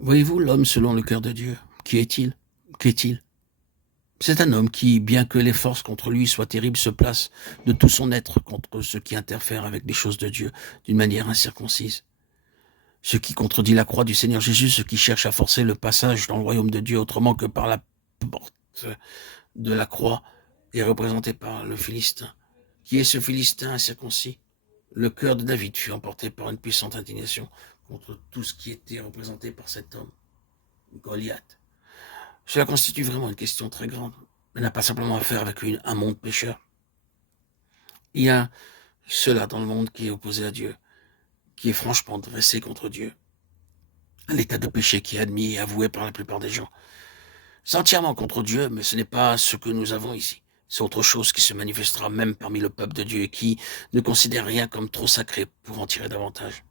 Voyez-vous l'homme selon le cœur de Dieu? Qui est-il? Qu'est-il? C'est un homme qui, bien que les forces contre lui soient terribles, se place de tout son être contre ceux qui interfèrent avec les choses de Dieu d'une manière incirconcise. Ce qui contredit la croix du Seigneur Jésus, ce qui cherche à forcer le passage dans le royaume de Dieu autrement que par la porte de la croix, est représenté par le Philistin. Qui est ce Philistin incirconcis? Le cœur de David fut emporté par une puissante indignation contre tout ce qui était représenté par cet homme, Goliath. Cela constitue vraiment une question très grande. Elle n'a pas simplement à faire avec un monde pécheur. Il y a cela dans le monde qui est opposé à Dieu, qui est franchement dressé contre Dieu. Un état de péché qui est admis et avoué par la plupart des gens. C'est entièrement contre Dieu, mais ce n'est pas ce que nous avons ici. C'est autre chose qui se manifestera même parmi le peuple de Dieu et qui ne considère rien comme trop sacré pour en tirer davantage.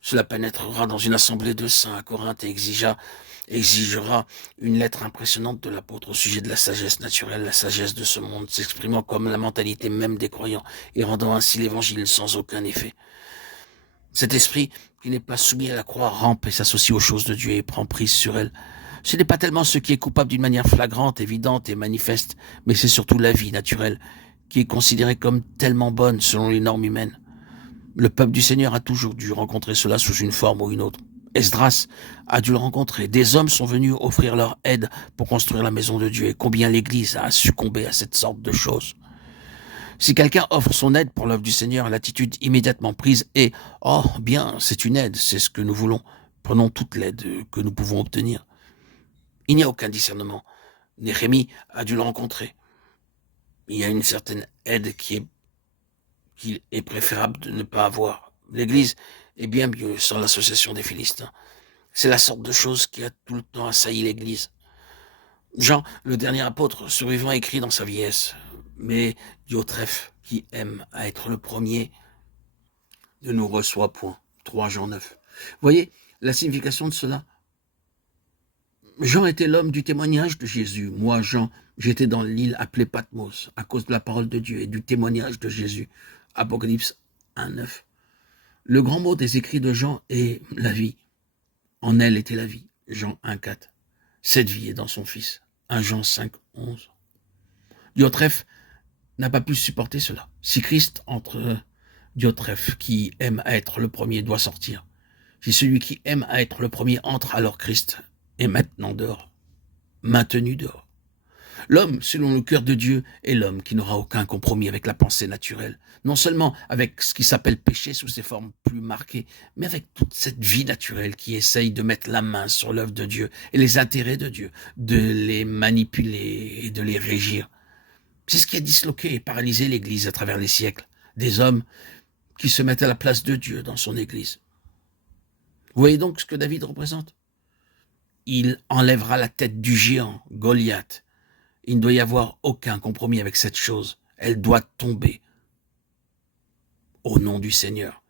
Cela pénétrera dans une assemblée de saints à Corinthe et exigera une lettre impressionnante de l'apôtre au sujet de la sagesse naturelle, la sagesse de ce monde, s'exprimant comme la mentalité même des croyants et rendant ainsi l'évangile sans aucun effet. Cet esprit qui n'est pas soumis à la croix rampe et s'associe aux choses de Dieu et prend prise sur elles. Ce n'est pas tellement ce qui est coupable d'une manière flagrante, évidente et manifeste, mais c'est surtout la vie naturelle, qui est considérée comme tellement bonne selon les normes humaines. Le peuple du Seigneur a toujours dû rencontrer cela sous une forme ou une autre. Esdras a dû le rencontrer. Des hommes sont venus offrir leur aide pour construire la maison de Dieu. Et combien l'Église a succombé à cette sorte de choses. Si quelqu'un offre son aide pour l'œuvre du Seigneur, l'attitude immédiatement prise est « Oh, bien, c'est une aide, c'est ce que nous voulons. Prenons toute l'aide que nous pouvons obtenir. » Il n'y a aucun discernement. Néhémie a dû le rencontrer. Il y a une certaine aide qu'il est préférable de ne pas avoir. L'Église est bien mieux sans l'association des Philistins. C'est la sorte de chose qui a tout le temps assailli l'Église. Jean, le dernier apôtre survivant, écrit dans sa vieillesse, mais Diotrephe, qui aime à être le premier, ne nous reçoit point. 3 Jean 9. Voyez la signification de cela? Jean était l'homme du témoignage de Jésus. Moi, Jean, j'étais dans l'île appelée Patmos, à cause de la parole de Dieu et du témoignage de Jésus. Apocalypse 1, 9. Le grand mot des écrits de Jean est la vie. En elle était la vie. Jean 1, 4. Cette vie est dans son Fils. 1 Jean 5, 11. Diotrephe n'a pas pu supporter cela. Si Christ entre Diotrephe, qui aime à être le premier, doit sortir. Si celui qui aime à être le premier entre, alors Christ est maintenant dehors, maintenu dehors. L'homme, selon le cœur de Dieu, est l'homme qui n'aura aucun compromis avec la pensée naturelle, non seulement avec ce qui s'appelle péché sous ses formes plus marquées, mais avec toute cette vie naturelle qui essaye de mettre la main sur l'œuvre de Dieu et les intérêts de Dieu, de les manipuler et de les régir. C'est ce qui a disloqué et paralysé l'Église à travers les siècles, des hommes qui se mettent à la place de Dieu dans son Église. Vous voyez donc ce que David représente? Il enlèvera la tête du géant, Goliath. Il ne doit y avoir aucun compromis avec cette chose. Elle doit tomber au nom du Seigneur.